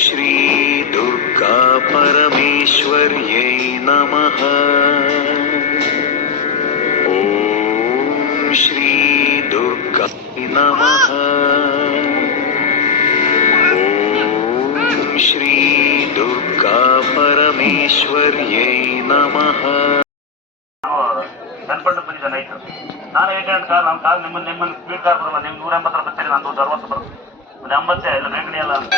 श्री दुर्गा परमेश्वर्यै नमः। ॐ श्री दुर्गा नमः। ॐ श्री दुर्गा परमेश्वर्यै नमः। ಕನ್ಪಂಡು ಬಂದಿದ್ದೆ ನೈಟ್. ನಾನು ಏಕೆಂಟು ಕಾರ್ ನಮ್ಮ ಕಾರ್ ನಿಮ್ಮನ್ನು ಸ್ಪೀಡ್ ಕಾರ್ ಬರಲ್ಲ, ನೀವು 180 ಬರ್ತೀರಿ, ನಂದು 60 ಬರುತ್ತೆ, ಒಂದು 80 ಇಲ್ಲ ಬೇಗಣಿ ಅಲ್ಲ ಅಂತ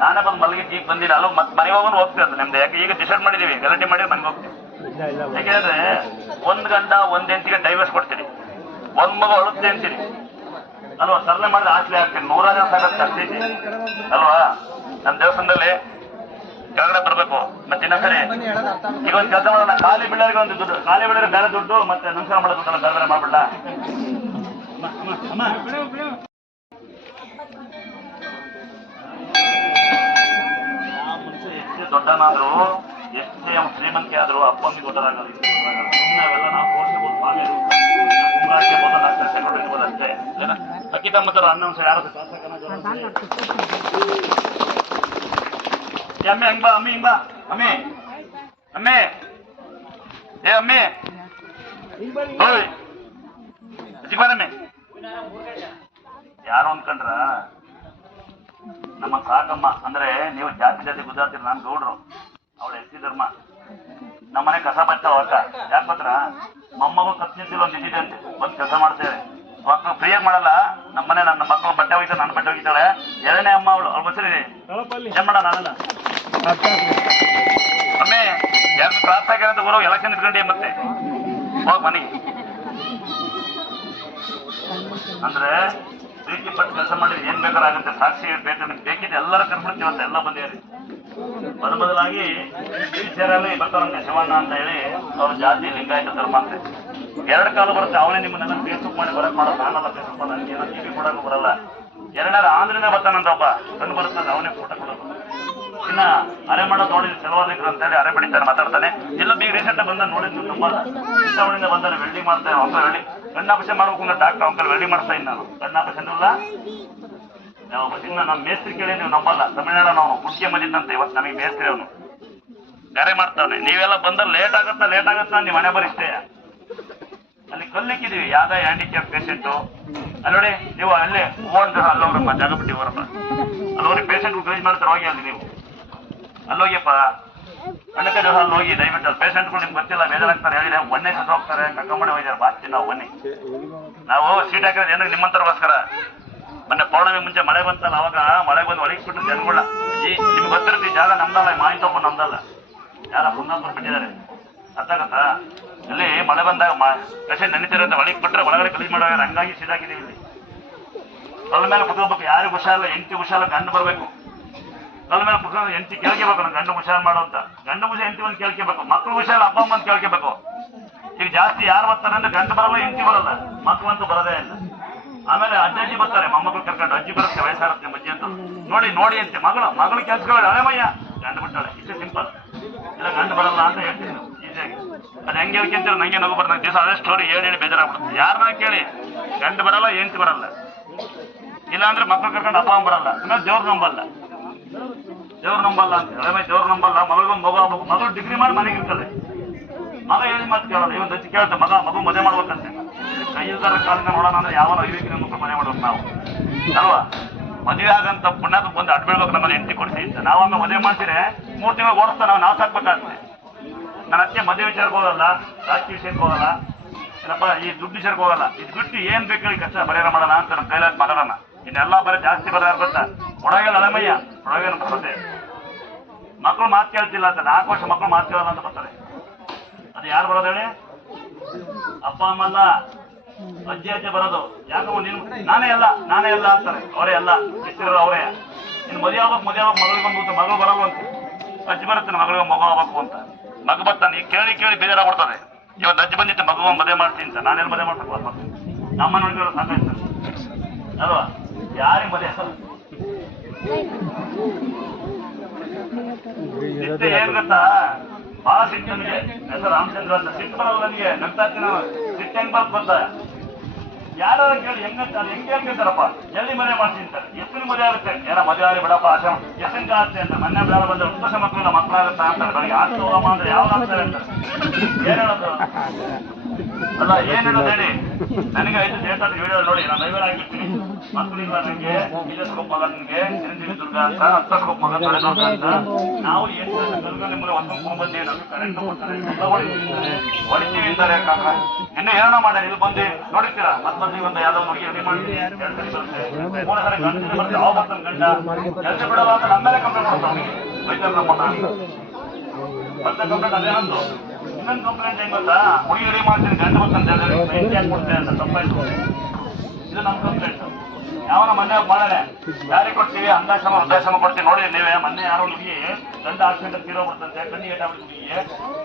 ನಾನೇ ಬಂದು ಮಲಗಿದ್ದು. ಈಗ ಬಂದಿಲ್ಲ ಅಲ್ಲ, ಮತ್ತೆ ಮನೆಗೆ ಹೋಗೋನು ಹೋಗ್ತೀವಿ ಅಂತ ನಿಮ್ದು. ಯಾಕೆ ಈಗ ಡಿಸೈಡ್ ಮಾಡಿದ್ದೀವಿ, ಗಲಾಟೆ ಮಾಡಿ ಮನೆಗೆ ಹೋಗ್ತೀವಿ. ಯಾಕೆಂದ್ರೆ 1 ಗಂಡ 1 ಹೆಂಡತಿಗೆ ಡೈವರ್ಸ್ ಕೊಡ್ತೀರಿ, 1 ಮಗು ಅಳುತ್ತೆ ಅಂತೀರಿ ಅಲ್ವಾ? ಸರಳ ಮಾಡಿದ್ರೆ ಆಸ್ಲಿ ಆಗ್ತೀನಿ, 100 ಜನ ಸಾಕಷ್ಟು ಆಗ್ತೈತಿ ಅಲ್ವಾ? ನಮ್ಮ ದೇವಸ್ಥಾನದಲ್ಲಿ ಕೆಳಗಡೆ ಬರಬೇಕು. ಮತ್ತೆ ಇನ್ನೊಂದ್ಸರಿ ಈಗ ಒಂದು ಕೆಲಸ ಮಾಡೋಣ, ಖಾಲಿ ಬೀಳೋರಿಗೆ ಒಂದು ದುಡ್ಡು, ಖಾಲಿ ಬೀಳೋರಿಗೆ ಬೇರೆ ದುಡ್ಡು, ಮತ್ತೆ ನಮಸ್ಕಾರ ಮಾಡೋದು ಬೇರೆ ಬೇರೆ ಮಾಡ್ಬಿಡ್ಲ. ಎಷ್ಟೇ ದೊಡ್ಡನಾದ್ರು, ಎಷ್ಟೇ ಶ್ರೀಮಂತಿಕೆ ಆದ್ರೂ ಅಪ್ಪನಿಗೆ ದೊಡ್ಡದಾಗಲ್ಲ. ನಾವೆಲ್ಲ ನಾವು ಕೋರ್ಸ್ಬೋದು, ಮಾನ್ಯರು ಕುಂಭರಾಶಿರ್ಬೋದು, ನಾಲ್ಕು ಸೆಕ್ರೆಟರಿ ಇರ್ಬೋದು ಅಷ್ಟೇ. ಅಕ್ಕಿತ ಮತ್ತು ಅನ್ನಂಶ ಯಾರು ಅಮ್ಮೆ ಹಂಗ್ ಬಾ, ಅಮ್ಮಿ ಹಿಂಗ್ ಬಾ, ಅಮ್ಮಿ ಅಮ್ಮೆ, ಏ ಅಮ್ಮಿ ಹೋಯ್ ಬಾರಮ್ಮೆ. ಯಾರು ಅಂದ್ಕೊಂಡ್ರ ನಮ್ಮ ಸಾಕಮ್ಮ ಅಂದ್ರೆ ನೀವು ಜಾತಿ ಜಾತಿ ಗುಜರಾತಿ, ನಾನು ಗೌಡ್ರು, ಅವಳ ಎಸ್ಸಿ ಧರ್ಮ. ನಮ್ಮನೆ ಕಸ ಬಚ್ಚಾವ ಅಕ್ಕ, ಯಾಕೆ ಗೊತ್ತರ? ಮೊಮ್ಮಗು ಕತ್ನಿಸಿಲ್ಲ ಒಂದು ಇದಿದೆ ಅಂತೆ, ಬಂದು ಕೆಲಸ ಮಾಡ್ತೇವೆ. ಮಕ್ಕಳು ಫ್ರೀಯಾಗಿ ಮಾಡಲ್ಲ. ನಮ್ಮನೆ ನನ್ನ ಮಕ್ಕಳು ಬಟ್ಟೆ ಹೋಗಿದ್ದಾಳೆ, ನನ್ನ ಬಟ್ಟೆ ಹೋಗಿದ್ದಾಳೆ. 2ನೇ ಅಮ್ಮ ಅವಳು, ಅವ್ಳು ಬಸರಿ ಏನ್ ಮಾಡ ನಾನಲ್ಲ ಅಮ್ಮೆ. ಯಾರು ಕ್ರಾಸ್ ಆಗ್ಯಾರಂತ ಬರೋ ಎಲೆಕ್ಷನ್ ಇಟ್ಕೊಂಡೆ ಮತ್ತೆ ಹೋಗ್ ಮನೆಗೆ. ಅಂದ್ರೆ ಪ್ರೀತಿ ಪಟ್ಟು ಕೆಲಸ ಮಾಡಿದ್ರೆ ಏನ್ ಬೇಕಾಗುತ್ತೆ, ಸಾಕ್ಷಿ ಬೇಕಿದೆ, ಎಲ್ಲರ ಕರ್ಬಿಡ್ತೀವಿ ಅಂತ ಎಲ್ಲ ಬಂದಿರಿ. ಬದಲಾಗಿ ಸೇರಲ್ಲಿ ಬರ್ತಾರಂತೆ ಶಿವಣ್ಣ ಅಂತ ಹೇಳಿ, ಅವ್ರ ಜಾತಿ ಲಿಂಗಾಯತ ಧರ್ಮ ಅಂತೆ. 2 ಕಾಲು ಬರುತ್ತೆ. ಅವನೇ ನಿಮ್ಮನ್ನೆಲ್ಲ ಫೇಸ್ಬುಕ್ ಮಾಡಿ ಬರಕ್ ಮಾಡೋದು, ನಾನಲ್ಲ ಫೇಸ್ಬುಕ್ ಮಾಡಿ, ಏನೋ ಟಿವಿ ಕೊಡೋಕೆ ಬರಲ್ಲ. 2ನೇರ ಆಂಧ್ರನೇ ಬರ್ತಾನಂತ ಒಬ್ಬ, ಕಂಡು ಬರ್ತದೆ, ಅವನೇ ಫೋಟೋ ಕೊಡೋದು. ಇನ್ನ ಅರೆ ಮಾಡೋದು ನೋಡಿದ್ರೆ ಸಲವಾದಿದ್ರು ಅಂತ ಹೇಳಿ ಅರೆ ಬಿಡಿತಾನೆ, ಮಾತಾಡ್ತಾನೆ. ಎಲ್ಲ ಬೀಗ ರೀಸೆಂಟ್ ಬಂದ ನೋಡಿದ್ದು ತುಂಬಲ್ಲ. ಚಿಂತಾವಳಿಯಿಂದ ಬಂದಾನೆ, ವೆಲ್ಡಿಂಗ್ ಮಾಡ್ತಾನೆ. ಅಂಕಲ್ ವೆಲ್ಡಿಂಗ್ ಕಣ್ಣಾಪರೇಷನ್ ಮಾಡ್ಬೇಕು ಅಂದ್ರೆ ಡಾಕ್ಟರ್ ಅಂಕಲ್ ವೆಲ್ಡಿಂಗ್ ಮಾಡ್ತಾ ಇದ್ದೀನಿ ನಾನು. ಕಣ್ಣಾಪರೇಷನ್ ಇಲ್ಲ ನಾವು ಇನ್ನ ನಮ್ಮ ಮೇಸ್ತ್ರಿ ಕೇಳಿ ನೀವು ನಂಬಲ್ಲ. ತಮಿಳ್ನಾಡು ನಾವು ಕುಡ್ಕೆ ಬಂದಿದ್ದಂತೆ, ಇವತ್ತು ನಮಗೆ ಮೇಸ್ತ್ರಿ ಅವನು ಬೇರೆ ಮಾಡ್ತಾನೆ. ನೀವೆಲ್ಲ ಬಂದ್ರೆ ಲೇಟ್ ಆಗುತ್ತಾ ನೀವು ಮನೆ ಬರಿಷ್ಟೇ. ಅಲ್ಲಿ ಕಲ್ಲಿಕ್ಕಿದೀವಿ, ಯಾವ್ದ ಹ್ಯಾಂಡಿಕ್ಯಾಪ್ ಪೇಷೆಂಟು ಅಲ್ಲಿ ನೋಡಿ. ನೀವು ಅಲ್ಲೇ ಹೂವಂತ ಅಲ್ಲೋಗ್ರಮ್ಮ, ಜಾಗ ಬಿಟ್ಟು ಬರಪ್ಪ, ಅಲ್ಲೋಗಿ ಪೇಷೆಂಟ್ ಗೈಜ್ ಮಾಡ್ತಾರೆ, ಹೋಗಿ ಅಲ್ಲಿ ನೀವು ಅಲ್ಲೋಗಿಯಪ್ಪ. ಅಣ್ಣಕ ದಿವಸ ಅಲ್ಲಿ ಹೋಗಿ ದಯವಿಟ್ಟು. ಅಲ್ಲಿ ಪೇಷೆಂಟ್ಗಳು ನಿಮ್ಗೆ ಗೊತ್ತಿಲ್ಲ, ಬೇಜಾರಾಗ್ತಾರೆ, ಹೇಳಿದ್ರೆ ಒನ್ನೆ ಸತ್ತು ಹೋಗ್ತಾರೆ, ಕಕ್ಕಂಬಡಿ ಹೋಗಿದ್ದಾರೆ. ಬಾಸ್ತಿ ನಾವು ಬನ್ನಿ, ನಾವು ಸೀಟ್ ಹಾಕಿರೋದು ಏನಕ್ಕೆ ನಿಮ್ಮಂತರಗೋಸ್ಕರ. ಮೊನ್ನೆ ಪೌರ್ಣಮಿ ಮುಂಚೆ ಮಳೆ ಬಂತಲ್ಲ, ಅವಾಗ ಮಳೆ ಬಂದು ಒಳಗಿಸ್ಬಿಟ್ಟು ಜನಗಳ ನಿಮ್ಗೆ ಗೊತ್ತಿರುತ್ತೆ, ಜಾಗ ನಮ್ದಲ್ಲ, ಮಾಹಿತಿ ತಪ್ಪು ನಮ್ದಲ್ಲ, ಯಾರ ಕುಂದಾಪುರ ಬಿಟ್ಟಿದ್ದಾರೆ, ಅರ್ಥಾಗತ್ತಾ? ಅಲ್ಲಿ ಮಳೆ ಬಂದಾಗ ಪೇಷೆಂಟ್ ನೆನಿತಿರುತ್ತೆ, ಒಳಗೆ ಬಿಟ್ಟರೆ ಒಳಗಡೆ ಕಲೀಜ್ ಮಾಡುವಾಗ ಹಂಗಾಗಿ ಸೀದಾಕಿದ್ದೀವಿ. ಇಲ್ಲಿ ಕಲ್ಲ ಮೇಲೆ ಕುತ್ಕೋಬೇಕು, ಯಾರಿಗೂ ಹುಷಾರಿಲ್ಲ, ಹೆಂಡತಿ ಹುಷಾರಿಲ್ಲ, ಗಂಡು ಬರಬೇಕು. ಕಲ್ಲ ಮೇಲೆ ಕುತ್ಕೊಂಡು ಹೆಂಡತಿ ಕೇಳ್ಕೋಬೇಕು, ನಾನು ಗಂಡು ಹುಷಾರು ಮಾಡೋ ಅಂತ. ಗಂಡು ಹೆಂಡತಿ ಒಂದು ಕೇಳ್ಕೋಬೇಕು, ಮಕ್ಕಳು ಹುಷಾರಿಲ್ಲ, ಅಪ್ಪ ಅಮ್ಮ ಅಂತ ಕೇಳ್ಕೋಬೇಕು. ಈಗ ಜಾಸ್ತಿ ಯಾರು ಬರ್ತಾರೆ ಅಂದ್ರೆ ಗಂಡು ಬರಲ್ಲ, ಹೆಂಡತಿ ಬರಲ್ಲ, ಮಕ್ಕಳಂತೂ ಬರೋದೇ ಇಲ್ಲ. ಆಮೇಲೆ ಅಜ್ಜಿ ಬರ್ತಾರೆ, ಮೊಮ್ಮಕ್ಕಳು ಕರ್ಕೊಂಡು. ಅಜ್ಜಿ ಬರುತ್ತೆ, ವಯಸ್ಸಾರುತ್ತೆ ಅಜ್ಜಿ ಅಂತ ನೋಡಿ ಅಂತೆ. ಮಗಳು ಕೆಲ್ಸಗಳು ಹಳೆಮಯ್ಯ ಗಂಡು ಬಿಟ್ಟಾಳೆ, ಇಷ್ಟೇ ಸಿಂಪಲ್. ಇಲ್ಲ ಗಂಡು ಬರಲ್ಲ ಅಂತ ಹೇಳ್ತೀನಿ ಈಸಿಯಾಗಿ. ಅದು ಹೆಂಗೆ ಹೇಳ್ಕೊಂತೀರ, ನಂಗೆ ನಗು ಬರ್ತದೆ. ದಿವಸ ಅದೇ ಸ್ಟೋರಿ ಹೇಳಿ ಬೇಜಾರಾಗ್ಬಿಡುತ್ತೆ. ಯಾರನ್ನ ಕೇಳಿ ಗಂಡು ಬರಲ್ಲ, ಹೆಂಡತಿ ಬರಲ್ಲ. ಇಲ್ಲಾಂದ್ರೆ ಮಕ್ಕಳು ಕರ್ಕೊಂಡು ಅಪ್ಪ ಅಮ್ಮ ಬರಲ್ಲ. ಆಮೇಲೆ ದೇವ್ರು ನಂಬಲ್ಲ ಅಂತ ಹಳೆಮೈ, ದೇವ್ರು ನಂಬಲ್ಲ. ಮಗಳಿಗೊಂದು ಮಗು ಆಗ್ಬೇಕು, ಮಗಳು ಡಿಗ್ರಿ ಮಾಡಿ ಮನೆಗೆ ಇರ್ತದೆ, ಮಗ ಹೇಳಿ ಮಾತು ಕೇಳೋದು. ಇವತ್ತು ಹಚ್ಚಿ ಕೇಳುತ್ತೆ, ಮಗು ಮದುವೆ ಮಾಡ್ಬೇಕಂತೆ. ಕೈಯಿಲ್ದಾರ ಕಾಲದಿಂದ ನೋಡೋಣ ಅಂದ್ರೆ ಯಾವ 5 ಮಕ್ಕಳು ಮನೆ ಮಾಡ್ಬೇಕು ನಾವು ಅಲ್ವಾ? ಮದುವೆ ಆಗಂತ ಪುಣ್ಯದ ಬಂದು ಅಡ್ಬೀಳ್ಬೇಕು, ನಮ್ಮಲ್ಲಿ ಹೆಂಡತಿ ಕೊಡಿಸಿ ಅಂತ. ನಾವೊಮ್ಮೆ ಮದುವೆ ಮಾಡ್ತೀರಿ 3 ತಿಂಗಳು ಓಡಿಸ್ತಾ ನಾವು ಸಾಕ್ಬೇಕಾಗ್ತದೆ. ನನ್ನ ಅತ್ತೆ ಮದುವೆ ವಿಚಾರಕ್ಕೆ ಹೋಗಲ್ಲ, ರಾಜಕೀಯ ವಿಷಯಕ್ಕೆ ಹೋಗಲ್ಲ, ಏನಪ್ಪ ಈ ದುಡ್ಡು ವಿಚಾರಕ್ಕೆ ಹೋಗಲ್ಲ. ಇದು ಬಿಟ್ಟು ಏನ್ ಬೇಕು ಹೇಳಿ ಕಷ್ಟ ಪರಿಹಾರ ಮಾಡೋಣ ಅಂತ ನಮ್ಮ ಕೈಲಾದ ಮಾತಾಡೋಣ. ಇನ್ನೆಲ್ಲ ಬರೀ ಜಾಸ್ತಿ ಬರೋದು ಗೊತ್ತಾ? ಒಳಗೆಲ್ಲ ಹಳೆಮಯ್ಯ, ಒಳಗೇನು ಬರ್ತದೆ. ಮಕ್ಕಳು ಮಾತು ಕೇಳ್ತಿಲ್ಲ ಅಂತ, 4 ವರ್ಷ ಮಕ್ಕಳು ಮಾತು ಕೇಳಲ್ಲ ಅಂತ ಬರ್ತಾರೆ. ಅದು ಯಾರು ಬರೋದು ಹೇಳಿ? ಅಪ್ಪ ಅಮ್ಮ ಅಲ್ಲ, ಅಜ್ಜಿ ಬರೋದು. ಯಾಕೋ ನಾನೇ ಎಲ್ಲ ಅಂತಾರೆ. ಅವರೇ ಎಲ್ಲ ಇಷ್ಟಿರೋ ಅವರೇ. ಇನ್ನು ಮದುವೆ ಆಗ್ಬೇಕು ಮಗಳಿಗೆ ಬಂದು ಮಗಳು ಬರಲ್ಲ ಅಂತ ಅಜ್ಜಿ ಬರುತ್ತೆ, ಮಗಳಿಗೆ ಮಗು ಆಗ್ಬೇಕು ಅಂತ. ಮಗು ಬರ್ತಾನೆ, ಈಗ ಕೇಳಿ ಬೇಜಾರಾಗ್ಬಿಡ್ತದೆ. ಇವತ್ತು ಅಜ್ಜಿ ಬಂದಿತ್ತು, ಮಗು ಮದುವೆ ಮಾಡ್ತೀನಿ ಅಂತ. ನಾನೆಲ್ಲ ಮದುವೆ ಮಾಡ್ಬೇಕು, ನಮ್ಮ ನೋಡಿದ್ರೆ ಸಾಕಾಯ್ತು ಅಲ್ವಾ? ಯಾರಿಗೆ ಮದುವೆ ಏನ್ ಗೊತ್ತಾ? ಬಹಳ ಸಿಟ್ಟು ನನಗೆ. ಹೆಸರು ರಾಮಚಂದ್ರ ಅಂತ. ಸಿಟ್ಟು ಬರಲ್ಲ ನನಗೆ, ನಗ್ತಾ ಇರ್ತೀನಿ. ಸಿಟ್ಟು ಹೆಂಗ್ ಬರ್ತದೆ ಗೊತ್ತಾ? ಯಾರು ಕೇಳಿ ಹೆಂಗೆ ಹೇಳ್ತಿರ್ತಾರಪ್ಪ ಜಲ್ದಿ ಮದುವೆ ಮಾಡ್ತೀನಿ ಅಂತಾರೆ. ಎತ್ತಿನ ಮದುವೆ ಆಗುತ್ತೆ, ಏನೋ ಮದುವೆ ಆಗಲಿ ಬಿಡಪ್ಪ ಆಶ್ರಮ ಎತ್ತಿನ ಆಗುತ್ತೆ ಅಂತ. ಮೊನ್ನೆ ಬೇಡ ಬಂದ್ರೆ ಉತ್ಕೃಷ ಮಕ್ಕಳಿಂದ ಮಕ್ಕಳಾಗುತ್ತಾ ಅಂತಾರೆ. ಬೆಳಗ್ಗೆ ಆಸ್ತಿ ಹೋಗಮ್ಮ ಅಂದ್ರೆ ಯಾವ್ದು ಆಗ್ತಾರೆ ಅಂತ ಏನ್ ಹೇಳೋದು ಅಲ್ಲ, ಏನ್ ಹೇಳೋದು ಹೇಳಿ. ನನಗೆ 5 ಥಿಯೇಟರ್ ವಿಡಿಯೋ ನೋಡಿ, ನಾನು ಲೈವ್ ಆಗಿರ್ತೀನಿ. ಮಕ್ಕಳಿಲ್ಲ ನನಗೆ, ಬೀಜಸ್ಕೋಪ್ ಮಗ ನನಗೆ ಚಿರಂಜೀವಿ ದುರ್ಗ ಅಂತ, ಹತ್ತಸ್ಕೋಪ್ ಮಗ ತೊಳೆದುರ್ಗ ಅಂತ. ನಾವು ಏನು ದುರ್ಗ ನಿಮ್ಮಲ್ಲಿ ಬಂದು ನಮಗೆ ಕರೆಂಟ್ ಕೊಡ್ತಾರೆ, ಎಲ್ಲ ಹೊಡಿತೀವಿ ಅಂತಾರೆ. ಕಾಕ ಇನ್ನು ಏನೋ ಮಾಡಿ ಇಲ್ಲಿ ಬಂದು ನೋಡಿರ್ತೀರಾ, ಮತ್ತೆ ಒಂದು ಯಾವ್ದೋ ಹುಡುಗಿ ರೆಡಿ ಮಾಡ್ತೀವಿ, 2 ಸರಿ ಬರುತ್ತೆ, 3 ಸರಿ ಗಂಟೆ ಬರುತ್ತೆ, ಅವ ಬರ್ತಾನೆ ಗಂಡ ಕೆಲಸ ಬಿಡಲ್ಲ ಅಂತ ನಮ್ಮ ಮೇಲೆ ಕಂಪ್ಲೇಂಟ್ ಕೊಡ್ತಾವೆ. ಬೈತಾರೆ ನಮ್ಮನ್ನ ಮತ್ತೆ ಕಂಪ್ಲೇಂಟ್ ಅದೇ ಅಂದು. ಇನ್ನೊಂದು ಕಂಪ್ಲೇಂಟ್ ಹೆಂಗ್ ಗೊತ್ತಾ, ಹುಡುಗಿ ರೆಡಿ ಮಾಡ್ತೀನಿ ಗಂಡ ಬರ್ತಾನೆ ಯಾಕೆ ಕೊಡ್ತೇನೆ ಅಂತ ತಪ್ಪಾಯ್ತು. ಇದು ನಮ್ಮ ಕಂಪ್ಲೇಂಟ್. ಯಾವನ ಮೊನ್ನೆ ಮಾಡಾನೆ ಯಾರಿಗೆ ಕೊಡ್ತೀವಿ, ಅಂದಾಶ್ರಮ ವೃದ್ಧಾಶ್ರಮ ಕೊಡ್ತೀವಿ. ನೋಡಿ ನೀವೇ ಮೊನ್ನೆ ಯಾರೋ ಹುಡುಗಿ ಗಂಡ ಆಕ್ಸಿಡೆಂಟ್ ತೀರೋಗ್ಬಿಡ್ತಂತೆ, ಕಣ್ಣಿಗೆ ಏಟಾಗ್ಬಿಟ್ಟು ಹುಡುಗಿಗೆ,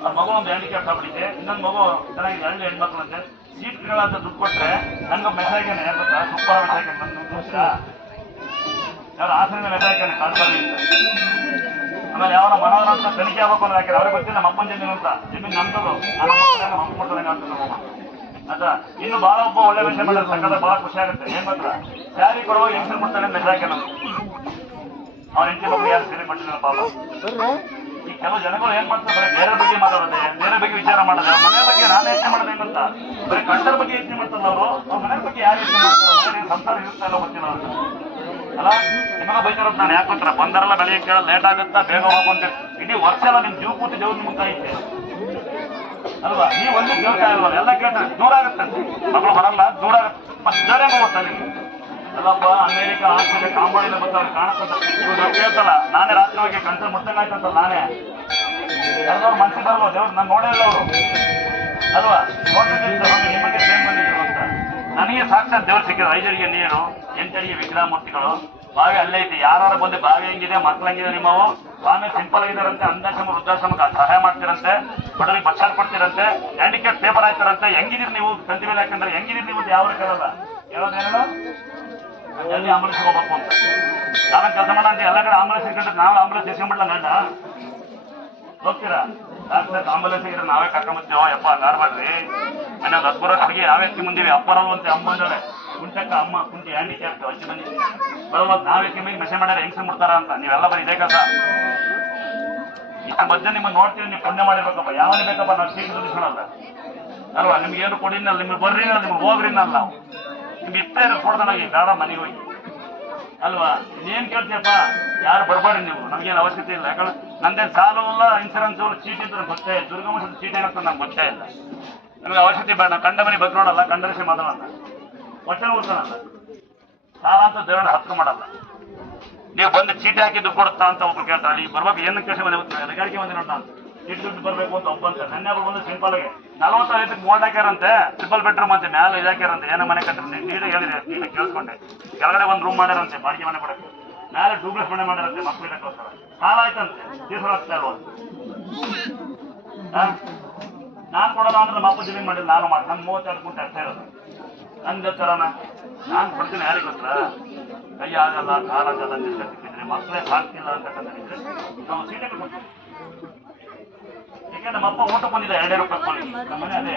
ಆ ಮಗು ಒಂದು ಹ್ಯಾಂಡಿಕ್ಯಾಪ್ ಆಗ್ಬಿಟ್ಟಿದೆ, ಇನ್ನೊಂದು ಮಗು ಚೆನ್ನಾಗಿದೆ 2 ಹೆಣ್ಮಕ್ಳು ಅಂತೆ. ಸೀಟ್ಗಳಂತ ದುಡ್ಡು ಕೊಟ್ರೆ ನನ್ಗೆ ಮೆಸೇಜ್ ಏನ್ ಗೊತ್ತಾ, ಸೂಪರ್ ಮೆಸೇಜ್ ನೋಡ್ತೀರಾ, ಯಾರು ಆಶ್ರಮ ಮೆಸೇಜ್ ಕಾಣ್ತಾರೆ ಅಂತ. ಆಮೇಲೆ ಯಾವನ ಮನೋಹರ ಅಂತ ತನಿಖೆ ಆಗ್ಬೇಕು ಅಂದ್ರೆ ಹಾಕಿದ್ರೆ ಅವ್ರಿಗೆ ಗೊತ್ತಿಲ್ಲ ನಮ್ಮ ಅಪ್ಪನ ಜಮೀನು ಅಂತ, ಜಮೀನು ನಮ್ದು ನಮ್ಮ ಅಪ್ಪ ಕೊಡ್ತಾರೆ ಅಂತ. ಇನ್ನು ಬಹಳ ಒಬ್ಬ ಒಳ್ಳೆ ವಿಷಯ ಮಾಡಿದ್ರೆ ಸಂಘದ ಬಹಳ ಖುಷಿ ಆಗುತ್ತೆ. ಏನ್ ಗೊತ್ತಾ, ಸ್ಯಾರಿ ಕೊಡುವಾಗ ಹೆಂಗ್ ಕೊಡ್ತಾನೆ ಮೆಸೇಜ್ ನಮ್ಗೆ, ಅವ್ನ ಹೆಂಡತಿ ಮಕ್ಕಳು ಯಾರು ಸೇರಿ ಕೊಟ್ಟಿಲ್ಲ ಪಾಪ. ಈ ಕೆಲವು ಜನಗಳು ಏನ್ ಮಾಡ್ತಾರೆ, ಬೇರೆ ಬಗ್ಗೆ ಮಾತಾಡೋದೆ, ಬೇರೆ ಬಗ್ಗೆ ವಿಚಾರ ಮಾಡೋದೆ, ಮನೆ ಬಗ್ಗೆ ನಾನು ಯೋಚನೆ ಮಾಡೋದು ಹೆಂಗ್ ಗೊತ್ತಾ, ಬರೀ ಗಂಡರ ಬಗ್ಗೆ ಯೋಚನೆ ಮಾಡ್ತಾರಲ್ಲ ಅವರು, ಅವ್ರ ಮನೆ ಬಗ್ಗೆ ಯಾರು ಯೋಚನೆ ಮಾಡ್ತಾರೆ, ಮನೆ ಸಂಸಾರ ಇರುತ್ತಾ ಇಲ್ಲ ಗೊತ್ತಿಲ್ಲ ಅವ್ರಿಗೆ ಅಲ್ಲ. ನಿಮಗ ಬೈತಾರೋದು ನಾನು ಯಾಕೆ ಗೊತ್ತರ, ಬಂದರೆಲ್ಲ ಬೆಳಿಗ್ಗೆ ಕೇಳೋದು ಲೇಟ್ ಆಗುತ್ತಾ, ಬೇಗ ಹೋಗುವಂತೆ. ಇಡೀ ವರ್ಷ ಎಲ್ಲ ನಿಮ್ ಜೀವ ಕೂತಿ ದೇವ್ರ ನಿಮ್ಗೆ ಕಾಯುತ್ತೆ ಅಲ್ವಾ. ನೀವು ಒಂದು ಕೇಳ್ತಾ ಇಲ್ವಲ್ಲ, ಎಲ್ಲ ಕೇಳ್ತಾರೆ ದೂರ ಆಗುತ್ತೆ, ಮಕ್ಕಳು ಬರಲ್ಲ ದೂರ ಆಗುತ್ತೆ. ಮತ್ತೆ ಬೇರೆ ಹೋಗ್ತಾ ನೀವು ಅಲ್ಲಪ್ಪ, ಅಮೇರಿಕಾ ಆಸ್ಟ್ರೇಲಿಯಾ ಕಾಂಬೋಡಿಯಿಂದ ಬರ್ತಾರೆ ಕಾಣಕ್ಕಂತ ಇವ್ರು ಕೇಳ್ತಲ್ಲ. ನಾನೇ ರಾತ್ರಿ ಹೋಗಿ ಕಣ್ಸಲ್ ಮುಟ್ಟಂಗಾಯ್ತಂತಲ್ಲ, ನಾನೇ ಎಲ್ಲರೂ ಮನ್ಸಿಗೆ ಬರಲ್ವ ದೇವ್ರು, ನಾನು ನೋಡೇ ಇಲ್ಲ ಅವರು ಅಲ್ವಾ. ನೋಡ್ತಿದ್ದೆ ನಿಮಗೆ ಸೇಮ್ ಬಂದಿದ್ರು ಅಂತ. ನನಗೆ ಸಾಕ್ಷಾತ್ ದೇವ್ರು ಸಿಕ್ಕಿದ್ರು. 5 ಅಡಿಗೆ ನೀರು, 8 ಅಡಿಗೆ ವಿಗ್ರಹ ಮೂರ್ತಿಗಳು, ಬಾವಿ ಅಲ್ಲೇ ಐತಿ. ಯಾರು ಬಂದು ಬಾವಿ ಹೆಂಗಿದೆ, ಮಕ್ಳು ಹೆಂಗಿದೆ ನಿಮ್ಮವು, ಸ್ವಾಮಿ ಸಿಂಪಲ್ ಆಗಿದಾರಂತೆ, ಅಂಧಾಶ್ರಮ ವೃದ್ಧಾಶ್ರಮಕ್ಕೆ ಸಹಾಯ ಮಾಡ್ತಿರಂತೆ, ಬಡವರಿಗೆ ಬಚ್ಚಾರ ಕೊಡ್ತಿರಂತೆ, ಹ್ಯಾಂಡಿಕ್ಯಾಪ್ ಪೇಪರ್ ಆಯ್ತಾರಂತೆ. ಹೆಂಗಿದಿರಿ ನೀವು ತಂತಿ ಮೇಲೆ ಹಾಕಂದ್ರೆ ಹೆಂಗಿದಿರಿ ನೀವು ಯಾರು ಕೇಳಲ್ಲ. ಹೇಳೋದೇನೋ ಜಲ್ದಿ ಆಂಬುಲೆನ್ಸ್ ಹೋಗ್ಬೇಕು ಅಂತ. ನಾವೇನು ಕೆಲಸ ಮಾಡ ಅಂತ ಎಲ್ಲ ಕಡೆ ಆಂಬುಲೆನ್ಸ್ ಇಟ್ಕೊಂಡ್ರೆ ನಾವು ಆಂಬುಲೆನ್ಸ್ ಇಸ್ಕೊಂಡ್ಬಿಡ್ಲ ಗಂಡ ಹೋಗ್ತೀರಾ, ಸಾಕ್ಷಾತ್ ಆಂಬುಲೆನ್ಸ್ ಇದ್ರೆ ನಾವೇ ಕರ್ಕೊಂಬತ್ತೀವೋ ಯಪ್ಪ ಹಂಗಾರ್ಬಾರ್ರಿ. ಅನ್ನೋದು 10 ವರ್ಷ ಹುಡುಗಿ ಯಾವ ವ್ಯಕ್ತಿ ಮುಂದಿವಿ, ಅಪ್ಪರಲ್ವಂತೆ ಅಮ್ಮಂದಳೆ ಕುಂಟಕ್ಕ ಅಮ್ಮ ಕುಂಟಿ ಹ್ಯಾಂಡಿಕ್ಯಾಪ್ ಅಜ್ಜಿ ಬಂದಿದ್ವಿ ಬರೋದು ನಾವೇ ಕಿಮ್ಮಿಗೆ ಮೆಸೇಜ್ ಮಾಡ್ಯಾರ ಹೆಂಗ್ಸ ಮುಡ್ತಾರ ಅಂತ. ನೀವೆಲ್ಲ ಬರೀ ಇದೇ ಕೆಲಸ. ಇಷ್ಟು ಮಧ್ಯೆ ನಿಮ್ಮನ್ನು ನೋಡ್ತೀವಿ, ನೀವು ಪುಣ್ಯ ಮಾಡಿರ್ಬೇಕಪ್ಪ. ಯಾವನೇ ಬೇಕಪ್ಪ, ನಾವು ಸೀಟ್ ತಿಳಿಸ್ಕೊಳಲ್ಲ ಅಲ್ವಾ. ನಿಮ್ಗೆ ಏನು ಕೊಡಿನಲ್ಲ, ನಿಮ್ಗೆ ಬರ್ರಿನಲ್ಲ, ನಿಮ್ಗೆ ಹೋಗ್ರಿನಲ್ಲ. ನಾವು ನಿಮ್ಗೆ ಇಷ್ಟೇ ಕೊಡ್ದಾನಾಗಿ ಬೇಡ ಮನೆಗೆ ಹೋಗಿ ಅಲ್ವಾ. ಇನ್ನೇನು ಕೇಳ್ತೀಯಪ್ಪ, ಯಾರು ಬರಬಾರ್ದು ನೀವು, ನಮಗೇನು ಅವಶ್ಯಕತೆ ಇಲ್ಲ. ಯಾಕಂದ್ರೆ ನಂದೇನು ಸಾಲು ಇಲ್ಲ, ಇನ್ಸೂರೆನ್ಸ್ ಚೀಟಿ ಇದ್ರೆ ಗೊತ್ತೇ, ದುರ್ಗಮಠದ ಚೀಟಿ ಏನಾಗ್ತದೆ ನಮ್ಗೆ ಗೊತ್ತೇ ಇಲ್ಲ. ನಮಗೆ ಅವಶ್ಯಕತೆ ಬೇಡ. ಕಂಡ ಮನೆ ಬಗ್ಗೆ ನೋಡಲ್ಲ, ಕಂಡ ವಿಷಯ ಮಾತಾಡಲ್ಲ, ಹೊಟ್ಟೆ ಉಳ್ತಾನಲ್ಲ. ಸಾಲ ಅಂತ ದೇವರ ಹತ್ತು ಮಾಡಲ್ಲ. ನೀವು ಬಂದು ಚೀಟಿ ಹಾಕಿ ದುಡ್ಡು ಕೊಡುತ್ತಾ ಅಂತ ಒಬ್ರು ಕೇಳ್ತಾರೆ. ಈಗ ಬರ್ಬೇಕು ಏನು ಕೆಲಸ ಬಂದು ರೆಗಾಡಿಕೆ ಬಂದು ನೋಡ ಅಂತ ಚೀಟಿ ದುಡ್ಡು ಬರಬೇಕು ಅಂತ ಒಬ್ಬ ಅಂತ. ನೆನ್ನೆ ಒಬ್ರು ಬಂದು ಸಿಂಪಲ್ ಆಗಿ 45ಕ್ಕೆ ಮೋಡ್ ಹಾಕ್ಯಾರಂತೆ, ಟ್ರಿಪಲ್ ಬೆಡ್ರೂಮ್ ಅಂತ ಮ್ಯಾಲೆ ಇದಾಕ್ಯಾರಂತೆ. ಏನೋ ಮನೆ ಕಟ್ಟಿದ್ರೆ ನೀಟಾಗಿ ಹೇಳಿದ್ರೆ ನೀಟಾಗಿ ಕೇಳಿಸ್ಕೊಂಡೆ. ಕೆಳಗಡೆ ಒಂದು ರೂಮ್ ಮಾಡ್ಯಾರಂತೆ ಬಾಡಿಗೆ ಮನೆ ಕೊಡಕ್ಕೆ, ಮೇಲೆ ಡೂಪ್ಲೆಕ್ಸ್ ಮನೆ ಮಾಡ್ಯಾರಂತೆ ಮಕ್ಕಳಿಗೆ ಕಟ್ಟೋಸ್ಕರ. ಸಾಲ ಆಯ್ತಂತೆ, ತೀರ್ಸೋಗ್ತಾ ಇಲ್ವ. ನಾನು ಕೊಡೋಣ ಅಂದ್ರೆ ನಮ್ಮ ಅಪ್ಪ ಜಮೀನು ಮಾಡಿಲ್ಲ, ನಾನು ಮಾಡಿ ನನ್ನ 32 ಗುಂಟೆ ಅಷ್ಟೇ ಇರೋದು. ನನ್ನ ಗೊತ್ತಾರಣ ನಾನು ಕೊಡ್ತೀನಿ, ಯಾರಿಗೆ ಗೊತ್ತಾ, ಕೈ ಆಗಲ್ಲ ಕಾಲಾಗಲ್ಲ ಸಿಕ್ಕಿದ್ರೆ ಮಕ್ಕಳೇ ಸಾಕ್ತಿಲ್ಲ ಅಂತಕ್ಕಂಥದ್ದಿದ್ರೆ ನಾವು ಸೀಟಕ್ಕೆ ಕೊಡ್ತೀವಿ. ಯಾಕೆಂದ್ರೆ ನಮ್ಮ ಅಪ್ಪ ಊಟ ಬಂದಿದೆ 2 ರೂಪಾಯಿ ಕೊಡಿ, ನಮ್ಮ ಮನೆ ಅದೇ.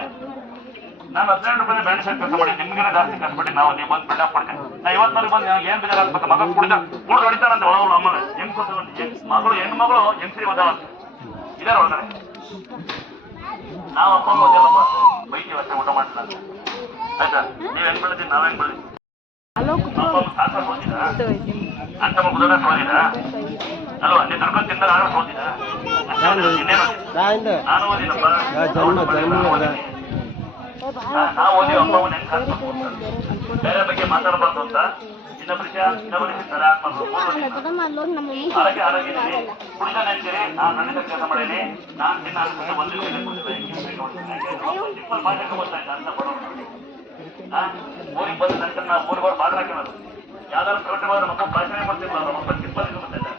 ನಾನು 12 ರೂಪಾಯಿ ಬ್ಯಾಂಡ್ ಸೈಡ್ ಕೆಲಸ ಮಾಡಿ, ನಿಮ್ಗೆ ಜಾಸ್ತಿ ಕಷ್ಟಪಟ್ಟು ನೀವು ಬಂದು ಬಿಲ್ಡಪ್ ಕೊಡ್ತೇನೆ. ನಾ 50 ಬಂದು ನನಗೆ ಏನು ಬೇಜಾರು ಆಗ್ಬೇಕು, ಮಗ ಕುಡಿದು ಹೊಡಿತಾರಂತೆ ಒಳಗಳು. ಅಮ್ಮ ಹೆಂಗ್ ಮಗಳು ಹೆಣ್ಮಗಳು ಹೆಂಗ್ಸರಿ ಓದಾವಂತ ಇದಾರೆ ಒಳಗಡೆ. ನಾವು ಅಪ್ಪ ಓದಿಲ್ಲಪ್ಪ, ಬೈತೀವಿ ಅಷ್ಟೇ, ಊಟ ಮಾಡಿಲ್ಲ ಅಂತ. ಆಯ್ತಾ, ನೀವು ಹೆಂಗ್ ಬೆಳಿತೀವಿ, ನಾವ್ ಹೆಂಗ್ ಬೆಳಿತೀವಿ. ಅಪ್ಪ ಸಾಕು ಓದಿದ ಅಂತ ಮಗುದ ಓದಿದ ಅಲ್ವಾ. ನೀವು ದುರ್ಗದ ತಿಂದ ನಾನು ಓದಿದ, ನಾನು ಓದಿನಪ್ಪ. ನಾವು ಓದಿ ಅಪ್ಪ ಅವ್ನು ಹೆಂಗ್ ಕಲ್ಸ್ಬೇಕು ಅಂತ, ಬೇರೆ ಬಗ್ಗೆ ಮಾತಾಡಬಾರ್ದು ಅಂತ. ಇನ್ನೊಬ್ಬ ತರ ಆರೋಗ್ಯ ಆರೋಗ್ಯದಲ್ಲಿ ಕುಡಿದ ನೆಂತೀರಿ. ನಾನು ನನ್ನಿಂದ ಕೆಲಸ ಮಾಡೀನಿ, ನಾನು ತಿನ್ನ ಅನ್ಸುತ್ತೆ 1 ಸಿಂಪಲ್ ಭಾಷೆಗೆ ಗೊತ್ತಾಯ್ತು ಅಂತ ಬಡವರು. ಊರಿಗೆ ಬಂದ ನಂತರ ನಾವು ಊರಿಗೆ ಬಾಗಿಲು ಹಾಕಿರೋದು. ಯಾವ್ದಾದ್ರು ಕರೆಕ್ಟ್ ಹೋದ್ರೆ ಮಕ್ಕಳು ಭಾಷೆನೇ ಬರ್ತಿಲ್ಲ, ಮಕ್ಕಳು ಸಿಂಪಲ್ ಗೊತ್ತಾಯ್ತು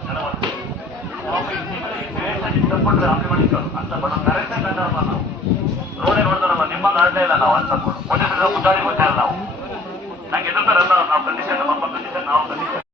ತಗೊಂಡ್ರೆ ಆಫ್ ಮಾಡಿಕೊಳ್ಳೋದು ಅಂತ ಬಡವರು. ಕರೆಕ್ಟಾಗಿ ಕಂಡಲ್ಲ ನಾವು, ರೋಡೇ ನೋಡ್ತಾರಲ್ಲ, ನಿಮ್ಮಂಗೆ ಆಡ್ಲೇ ಇಲ್ಲ ನಾವು ಅಂತ ಪೊಲೀಸರು ಮುದ್ದಾಡಿ ಗೊತ್ತಿಲ್ಲ ನಾವು. ನಂಗೆ ಎದುರ್ತಾರಲ್ಲ, ನಾವು ಕಂಡೀಷನ್, ನಮ್ಮ ಕಂಡೀಷನ್, ನಾವು ಕಂಡೀಷನ್